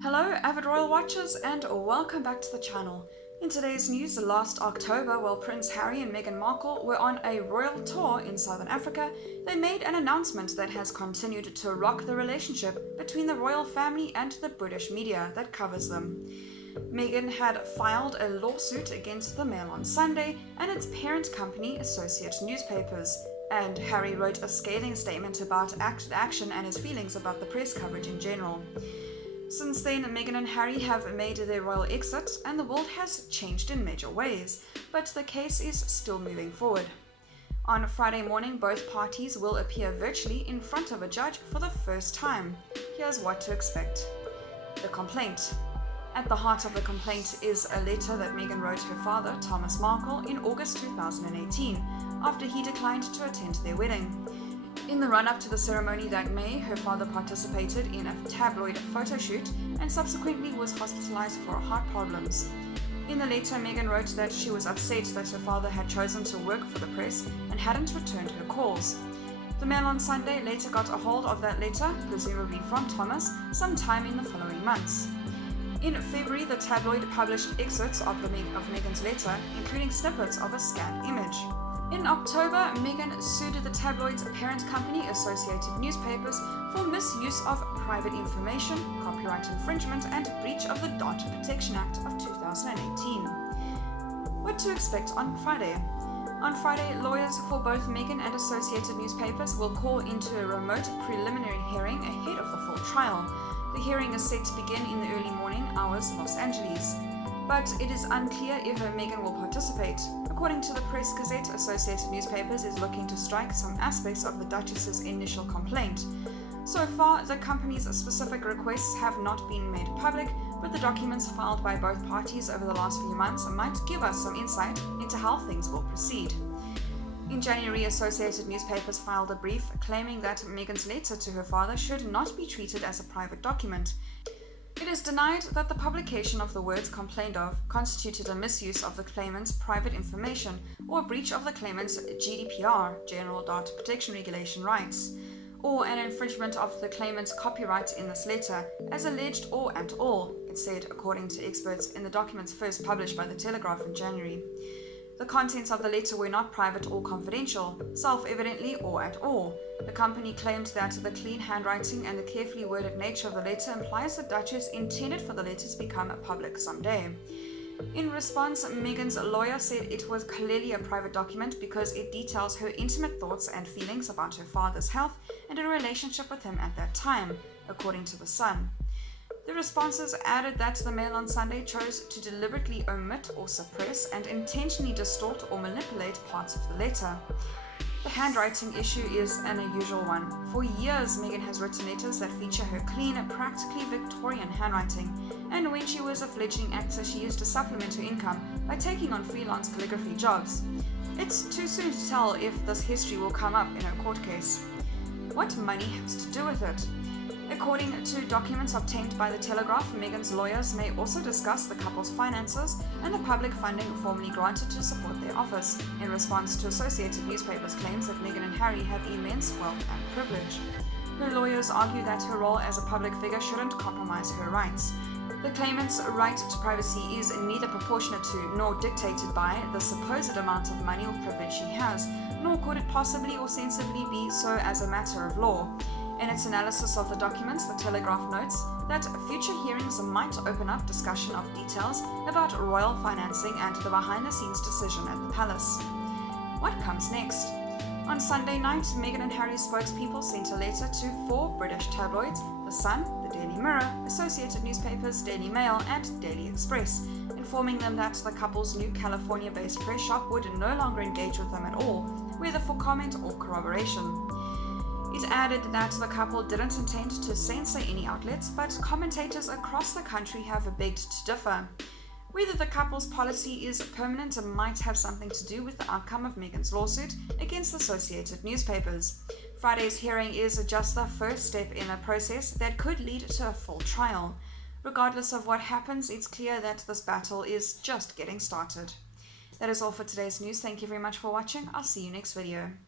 Hello avid royal watchers and welcome back to the channel. In today's news, last October, while Prince Harry and Meghan Markle were on a royal tour in Southern Africa, they made an announcement that has continued to rock the relationship between the royal family and the British media that covers them. Meghan had filed a lawsuit against the Mail on Sunday and its parent company, Associate Newspapers, and Harry wrote a scathing statement about action and his feelings about the press coverage in general. Since then, Meghan and Harry have made their royal exit and the world has changed in major ways, but the case is still moving forward. On Friday morning, both parties will appear virtually in front of a judge for the first time. Here's what to expect. The complaint. At the heart of the complaint is a letter that Meghan wrote her father, Thomas Markle, in August 2018, after he declined to attend their wedding. In the run-up to the ceremony that May, her father participated in a tabloid photo shoot and subsequently was hospitalized for heart problems. In the letter, Meghan wrote that she was upset that her father had chosen to work for the press and hadn't returned her calls. The Mail on Sunday later got a hold of that letter, presumably from Thomas, sometime in the following months. In February, the tabloid published excerpts of Meghan's letter, including snippets of a scanned image. In October, Meghan sued the tabloid's parent company, Associated Newspapers, for misuse of private information, copyright infringement, and breach of the Data Protection Act of 2018. What to expect on Friday? On Friday, lawyers for both Meghan and Associated Newspapers will call into a remote preliminary hearing ahead of the full trial. The hearing is set to begin in the early morning hours Los Angeles. But it is unclear if Meghan will participate. According to the Press Gazette, Associated Newspapers is looking to strike some aspects of the Duchess's initial complaint. So far, the company's specific requests have not been made public, but the documents filed by both parties over the last few months might give us some insight into how things will proceed. In January, Associated Newspapers filed a brief claiming that Meghan's letter to her father should not be treated as a private document. It is denied that the publication of the words complained of constituted a misuse of the claimant's private information or a breach of the claimant's GDPR, General Data Protection Regulation rights, or an infringement of the claimant's copyright in this letter, as alleged or at all, it said, according to experts in the documents first published by The Telegraph in January. The contents of the letter were not private or confidential, self-evidently or at all. The company claimed that the clean handwriting and the carefully worded nature of the letter implies the Duchess intended for the letter to become public someday. In response, Meghan's lawyer said it was clearly a private document because it details her intimate thoughts and feelings about her father's health and her relationship with him at that time, according to The Sun. The responses added that the Mail on Sunday chose to deliberately omit or suppress and intentionally distort or manipulate parts of the letter. The handwriting issue is an unusual one. For years, Meghan has written letters that feature her clean, practically Victorian handwriting, and when she was a fledgling actor, she used to supplement her income by taking on freelance calligraphy jobs. It's too soon to tell if this history will come up in her court case. What money has to do with it? According to documents obtained by The Telegraph, Meghan's lawyers may also discuss the couple's finances and the public funding formally granted to support their office, in response to Associated Newspapers' claims that Meghan and Harry have immense wealth and privilege. Her lawyers argue that her role as a public figure shouldn't compromise her rights. The claimant's right to privacy is neither proportionate to nor dictated by the supposed amount of money or privilege she has, nor could it possibly or sensibly be so as a matter of law. In its analysis of the documents, The Telegraph notes that future hearings might open up discussion of details about royal financing and the behind-the-scenes decision at the palace. What comes next? On Sunday night, Meghan and Harry's spokespeople sent a letter to 4 British tabloids, The Sun, The Daily Mirror, Associated Newspapers, Daily Mail, and Daily Express, informing them that the couple's new California-based press shop would no longer engage with them at all, whether for comment or corroboration. It added that the couple didn't intend to censor any outlets, but commentators across the country have begged to differ. Whether the couple's policy is permanent might have something to do with the outcome of Meghan's lawsuit against Associated Newspapers. Friday's hearing is just the first step in a process that could lead to a full trial. Regardless of what happens, it's clear that this battle is just getting started. That is all for today's news. Thank you very much for watching. I'll see you next video.